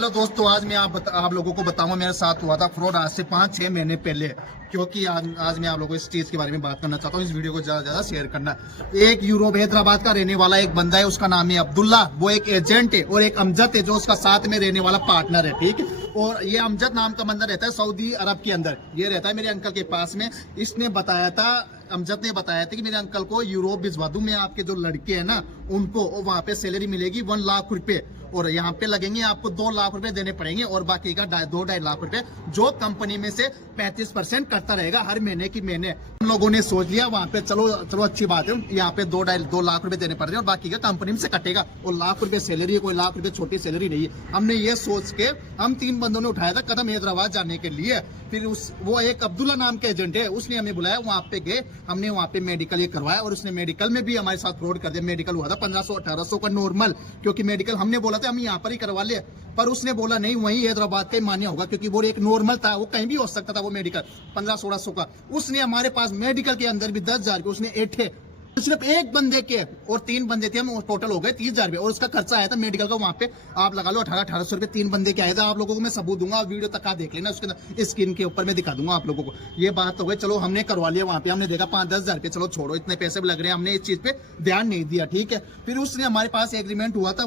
Hello दोस्तों, आज मैं आप लोगों को बताऊंगा मेरे साथ हुआ था फ्रॉड आज से 5-6 महीने पहले। क्योंकि आज मैं आप लोगों को इस चीज के बारे में बात करना चाहता हूँ। इस वीडियो को ज्यादा ज्यादा शेयर करना। एक यूरोप हैदराबाद का रहने वाला एक बंदा है, उसका नाम है अब्दुल्ला। वो एक एजेंट है और एक अमजद है जो उसका साथ में रहने वाला पार्टनर है, ठीक है। और ये अमजद नाम का बंदा रहता है सऊदी अरब के अंदर। ये रहता है मेरे अंकल के पास में। इसने बताया था, अमजद ने बताया था कि मेरे अंकल को यूरोप भिजवा दूं मैं, आपके जो लड़के हैं ना उनको, और वहां पे सैलरी मिलेगी 1 लाख रुपए और यहाँ पे लगेंगे आपको 2 लाख रुपए देने पड़ेंगे और बाकी का 2-2.5 लाख रुपए जो कंपनी में से 35% करता रहेगा हर महीने की महीने। हम लोगों ने सोच लिया वहां पे चलो अच्छी बात है, यहाँ पे 2 लाख रुपए देने पड़ रहे हैं और बाकी का कंपनी में से कटेगा। और लाख रुपए सैलरी है, कोई लाख रुपए छोटी सैलरी नहीं है। हमने ये सोच के हम 3 बंदों ने उठाया था कदम हैदराबाद जाने के लिए। फिर वो एक अब्दुल्ला नाम के एजेंट है, उसने हमें बुलाया, वहां पे गए, हमने वहां पे मेडिकल ये करवाया और उसने मेडिकल में भी हमारे साथ फ्रॉड कर दिया। मेडिकल हुआ था 1500-1800 का नॉर्मल, क्योंकि मेडिकल हमने बोला था हम यहाँ पर ही करवा ले, पर उसने बोला नहीं वहीं हैदराबाद का ही मान्य होगा, क्योंकि वो एक नॉर्मल था, वो कहीं भी हो सकता था वो मेडिकल 1500-1600 का। उसने हमारे पास मेडिकल के अंदर भी 10,000 के उसने एठे, सिर्फ एक बंदे के, और 3 बंदे थे हम, टोटल हो गए 30,000 रुपए। और उसका खर्चा आया था मेडिकल का वहां पे आप लगा लो 1800 रुपए 3 बंदे के आए थे। आप लोगों को मैं सबूत दूंगा, वीडियो तक आ देख लेना, उसके अंदर स्क्रीन के ऊपर मैं दिखा दूंगा आप लोगों को। ये बात हो गई, चलो हमने करवा लिया वहां पे। हमने देखा 5-10,000 रुपए, चलो छोड़ो इतने पैसे भी लग रहे हैं, हमने इस चीज पे ध्यान नहीं दिया, ठीक है। फिर उसने हमारे पास एग्रीमेंट हुआ था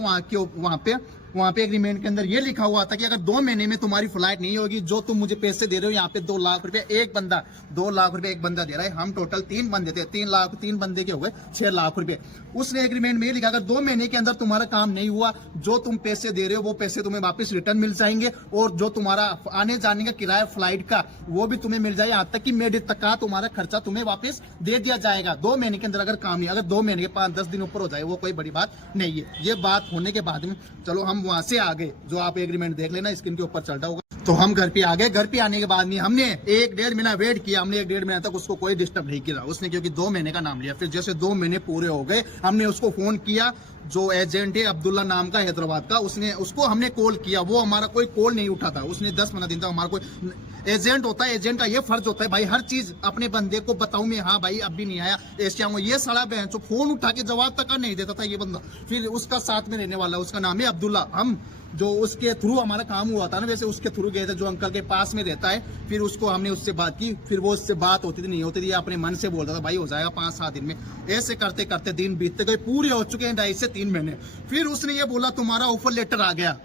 वहां पे एग्रीमेंट के अंदर ये लिखा हुआ था कि अगर 2 महीने में तुम्हारी फ्लाइट नहीं होगी, जो तुम मुझे पैसे दे रहे हो यहाँ पे 2 लाख रुपए एक बंदा, 2 लाख रुपए एक बंदा दे रहा है। हम टोटल 3 बंदे थे, 3 बंदे के हो गए 6 लाख रुपए। उसने एग्रीमेंट में ये लिखा अगर 2 महीने के अंदर तुम्हारा काम नहीं हुआ, जो तुम पैसे दे रहे हो वो पैसे तुम्हें वापस रिटर्न मिल जाएंगे और जो तुम्हारा आने जाने का किराया फ्लाइट का वो भी तुम्हें मिल जाएगा, यहाँ तक कि मेडिकल तक का तुम्हारा खर्चा तुम्हें वापस दे दिया जाएगा 2 महीने के अंदर अगर काम नहीं। अगर 2 महीने के 5-10 दिन ऊपर हो जाए वो कोई बड़ी बात नहीं है। ये बात होने के बाद में चलो हम वहां से आ गए, जो आप एग्रीमेंट देख लेना स्क्रीन के ऊपर चल रहा होगा। तो हम घर पे आ गए। घर पे आने के बाद में हमने 1-1.5 महीना वेट किया। हमने 1-1.5 महीना तक उसको कोई डिस्टर्ब नहीं किया उसने, क्योंकि 2 महीने का नाम लिया। फिर जैसे 2 महीने पूरे हो गए, हमने उसको फोन किया, जो एजेंट है अब्दुल्ला नाम का हैदराबाद का, उसको हमने कॉल किया, वो हमारा कोई कॉल नहीं उठा था। उसने 10-15 दिन तक हमारा कोई एजेंट होता है, एजेंट का ये फर्ज होता है भाई हर चीज अपने बंदे को बताऊं मैं, हाँ भाई अब भी नहीं आया ऐसे आऊंगा। ये साला बहन जो फोन उठा के जवाब तक नहीं देता था ये बंदा। फिर उसका साथ में रहने वाला, उसका नाम है अब्दुल्ला। हम जो उसके थ्रू हमारा काम हुआ था ना, वैसे उसके थ्रू गए थे, जो अंकल के पास में रहता है। फिर उसको हमने उससे बात की, फिर वो उससे बात होती थी नहीं होती थी, अपने मन से बोलता था भाई हो जाएगा 5-7 दिन में। ऐसे करते करते दिन बीतते गए, पूरे हो चुके हैं 2.5 से 3 महीने। फिर उसने ये बोला तुम्हारा ऑफर लेटर आ गया।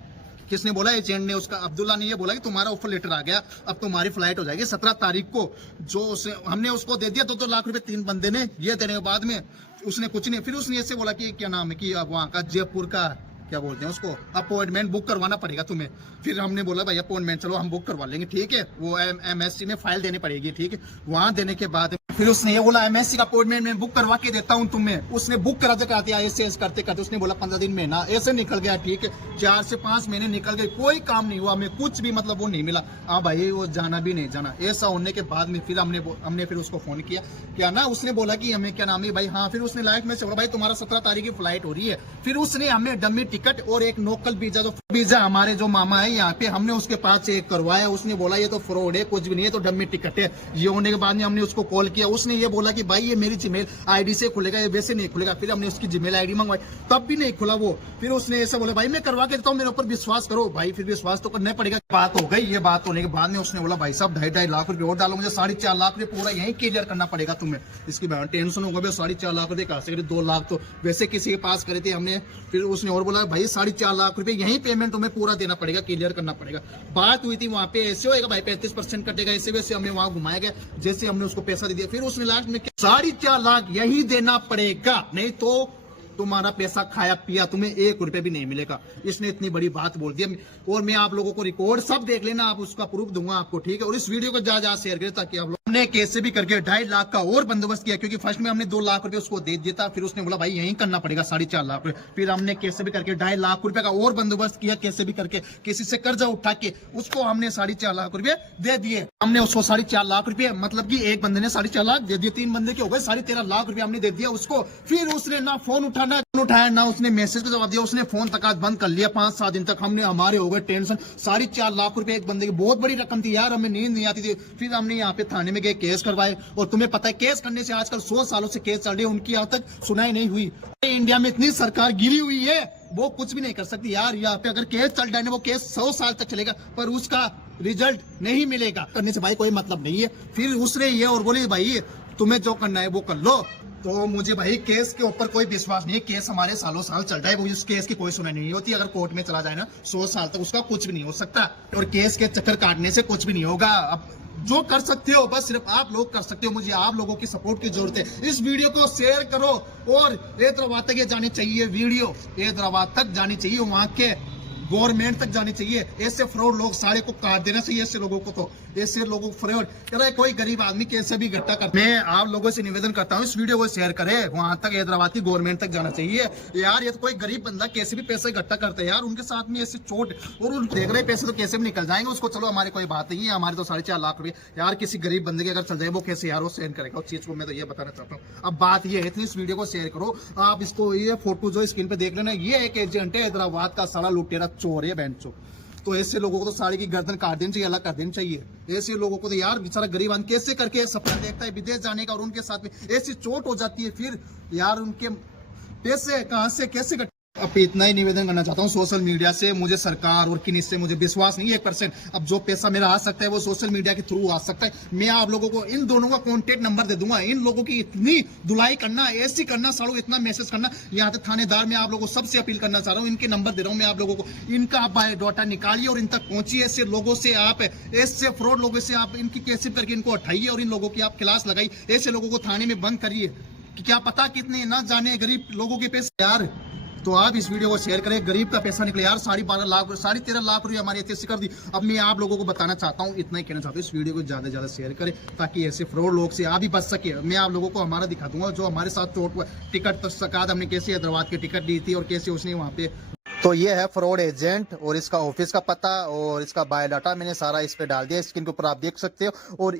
किसने बोला? एजेंट ने, उसका अब्दुल्ला ने ये बोला कि तुम्हारा ऑफर लेटर आ गया, अब तुम्हारी फ्लाइट हो जाएगी 17 तारीख को। जो हमने उसको दे दिया 2-2 लाख रुपए 3 बंदे ने। ये देने के बाद में उसने कुछ नहीं, फिर उसने ऐसे बोला कि क्या नाम है कि अब वहाँ का जयपुर का क्या बोलते हैं उसको, अपॉइंटमेंट बुक करवाना पड़ेगा तुम्हें। फिर हमने बोला भाई अपॉइंटमेंट चलो हम बुक करवा लेंगे, ठीक है। वो MSC में फाइल देनी पड़ेगी, ठीक है। वहां देने के बाद फिर उसने ये बोला MSC का अपॉइंटमेंट मैं बुक करवा के देता हूं तुम्हें। उसने बुक कराते कराते ऐसे करते करते उसने बोला 15 दिन महीना ऐसे निकल गया, ठीक है। 4 से 5 महीने निकल गए, कोई काम नहीं हुआ, हमें कुछ भी मतलब वो नहीं मिला। हाँ भाई वो जाना भी नहीं जाना। ऐसा होने के बाद में फिर हमने फिर उसको फोन किया, क्या ना उसने बोला कि हमें क्या नाम है भाई, हाँ। फिर उसने लाइफ में से बोला भाई तुम्हारा 17 तारीख की फ्लाइट हो रही है। फिर उसने हमें डमी टिकट और एक लोकल वीजा, जो वीजा हमारे जो मामा है यहाँ पे, हमने उसके पास चेक करवाया। उसने बोला ये तो फ्रॉड है, कुछ भी नहीं है, तो डमी टिकट है। ये होने के बाद में हमने उसको कॉल किया, उसने ये बोला कि भाई ये मेरी जीमेल आईडी से खुलेगा, ये वैसे नहीं खुलेगा। फिर हमने उसकी जीमेल आईडी मंगवाई, तब भी नहीं खुला वो। फिर उसने ऐसा बोला भाई मैं करवा के देता हूँ, मेरे ऊपर विश्वास करो। भाई फिर विश्वास तो करना पड़ेगा। बात हो गई। ये बात होने के बाद में उसने बोला भाई साहब 2.5 लाख रुपए और डालो, मुझे 4.5 लाख रुपए पूरा यही क्लियर करना पड़ेगा तुम्हें। इसकी टेंशन होगा भाई 4.5 लाख रुपए कहा से 2 लाख तो वैसे किसी के पास करे थे हमने। फिर उसने और बोला भाई 4.5 लाख रुपए यही पेमेंट तुम्हें पूरा देना पड़ेगा, क्लियर करना पड़ेगा। बात हुई थी वहां पे, ऐसे होगा भाई 35% कटेगा, ऐसे वैसे हमने वहां घुमाया गया, जैसे हमने उसको पैसा दे दिया। फिर उसने लास्ट में 4.5 लाख यही देना पड़ेगा, नहीं तो तुम्हारा पैसा खाया पिया, तुम्हें 1 रुपए भी नहीं मिलेगा। इसने इतनी बड़ी बात बोल दी। और मैं आप लोगों को रिकॉर्ड सब देख लेना, आप उसका प्रूफ दूंगा आपको, ठीक है। और इस वीडियो को ज्यादा शेयर करें ताकि आप लोग। हमने कैसे भी करके 2.5 लाख का और बंदोबस्त किया, क्योंकि फर्स्ट में हमने 2 लाख रुपए उसको दे दिया था। फिर उसने बोला भाई यही करना पड़ेगा 4.5 लाख रुपए। फिर हमने कैसे भी करके 2.5 लाख रुपए का और बंदोबस्त किया, कैसे भी करके किसी से कर्जा उठा के उसको हमने 4.5 लाख रुपए दे दिए। हमने उसको 4.5 लाख रुपए, मतलब कि एक बंदे ने 4.5 लाख दे दिए, 3 बंदे के हो गए 13.5 लाख रुपए हमने दे दिया उसको। फिर उसने ना फोन उठाया ना उसने मैसेज का जवाब दिया, उसने फोन तक बंद कर लिया 5-7 दिन तक। हमने हमारे हो गए टेंशन। 4.5 लाख रुपए एक बंदे की बहुत बड़ी रकम थी यार, हमें नींद नहीं आती थी। फिर हमने यहाँ पे थाने में गए, केस करवाए। और तुम्हें पता है केस करने से आजकल 100 सालों से केस चल रही है, उनकी आज तक सुनाई नहीं हुई। इंडिया में इतनी सरकार गिरी हुई है वो कुछ भी नहीं कर सकती यार। यहाँ पे अगर केस चल जाए ना, वो केस 100 साल तक चलेगा पर उसका रिजल्ट नहीं मिलेगा। करने से भाई कोई मतलब नहीं है। फिर उसने ये और बोले भाई तुम्हें जो करना है वो कर लो। तो मुझे भाई केस के ऊपर कोई विश्वास नहीं है। केस हमारे सालों साल चल रहा है, वो उस केस की कोई सुनवाई नहीं होती। अगर कोर्ट में चला जाए ना 100 साल तक, उसका कुछ भी नहीं हो सकता। और केस के चक्कर काटने से कुछ भी नहीं होगा। अब जो कर सकते हो बस सिर्फ आप लोग कर सकते हो। मुझे आप लोगों की सपोर्ट की जरूरत है। इस वीडियो को शेयर करो और हैदराबाद तक ये जानी चाहिए वीडियो, हैदराबाद तक जानी चाहिए, वहां के गवर्नमेंट तक जानी चाहिए। ऐसे फ्रॉड लोग सारे को काट देना चाहिए। ऐसे लोगों को तो ऐसे लोगों को फ्रॉड कर रहा है। कोई गरीब आदमी कैसे भी इकट्ठा करता है। मैं आप लोगों से निवेदन करता हूँ इस वीडियो को शेयर करें, वहां तक हैदराबाद की गवर्नमेंट तक जाना चाहिए। यार ये तो कोई गरीब बंदा कैसे भी पैसे इकट्ठा करता है यार, उनके साथ में ऐसे चोट और उन देख रहे पैसे तो कैसे भी निकल जाएंगे उसको। चलो हमारी कोई बात नहीं है, हमारे तो 4.5 लाख रुपए यार किसी गरीब बंदे के अगर चल जाए वो कैसे यार वो सेंड करेगा उस चीज को। मैं तो ये बताना चाहता हूँ। अब बात ये है, इस वीडियो को शेयर करो आप। इसको ये फोटो जो स्क्रीन पे देख लेना, ये एक एजेंट है हैदराबाद का, साला लुटेरा चोर है बैंक चोर। तो ऐसे लोगों को तो साड़ी की गर्दन काट देनी चाहिए, अलग कर देनी चाहिए। ऐसे लोगों को तो यार बेचारा गरीब आदमी कैसे करके सपना देखता है विदेश जाने का और उनके साथ में ऐसी चोट हो जाती है, फिर यार उनके पैसे कहां से कैसे अब इतना ही निवेदन करना चाहता हूँ सोशल मीडिया से। मुझे सरकार और किन्हीं से मुझे विश्वास नहीं है 1%। अब जो पैसा मेरा आ सकता है वो सोशल मीडिया के थ्रू आ सकता है। मैं आप लोगों को इन दोनों का कॉन्टेक्ट नंबर दे दूंगा। इन लोगों की इतनी धुलाई करना, ऐसी करना, सालों इतना मैसेज करना। यहाँ तक थानेदार में आप लोगों को सबसे अपील करना चाह रहा हूँ, इनके नंबर दे रहा हूँ मैं आप लोगों को। इनका आप बायोडाटा निकालिए और इन तक पहुंचिए। ऐसे लोगों से आप, ऐसे फ्रॉड लोगों से आप इनकी कैसे करके इनको हटाइए और इन लोगों की आप क्लास लगाइए। ऐसे लोगों को थाने में बंद करिए कि क्या पता कितने ना जाने गरीब लोगों के पैसे यार। तो आप इस वीडियो को शेयर करें, गरीब का पैसा निकले यार। 12.5 लाख 13.5 लाख रुपए हमारी ऐसी कर दी। अब मैं आप लोगों को बताना चाहता हूँ, इतना ही कहना चाहता हूँ, इस वीडियो को ज्यादा से ज्यादा शेयर करें ताकि ऐसे फ्रॉड लोग से आप भी बच सके। मैं आप लोगों को हमारा दिखा दूंगा जो हमारे साथ चोट हुआ। टिकट तक हमने कैसे हैदराबाद की टिकट ली थी और कैसे उसने वहाँ पे। तो ये है फ्रॉड एजेंट और इसका ऑफिस का पता और इसका बायोडाटा मैंने सारा इस पे डाल दिया। स्क्रीन के ऊपर आप देख सकते हो। और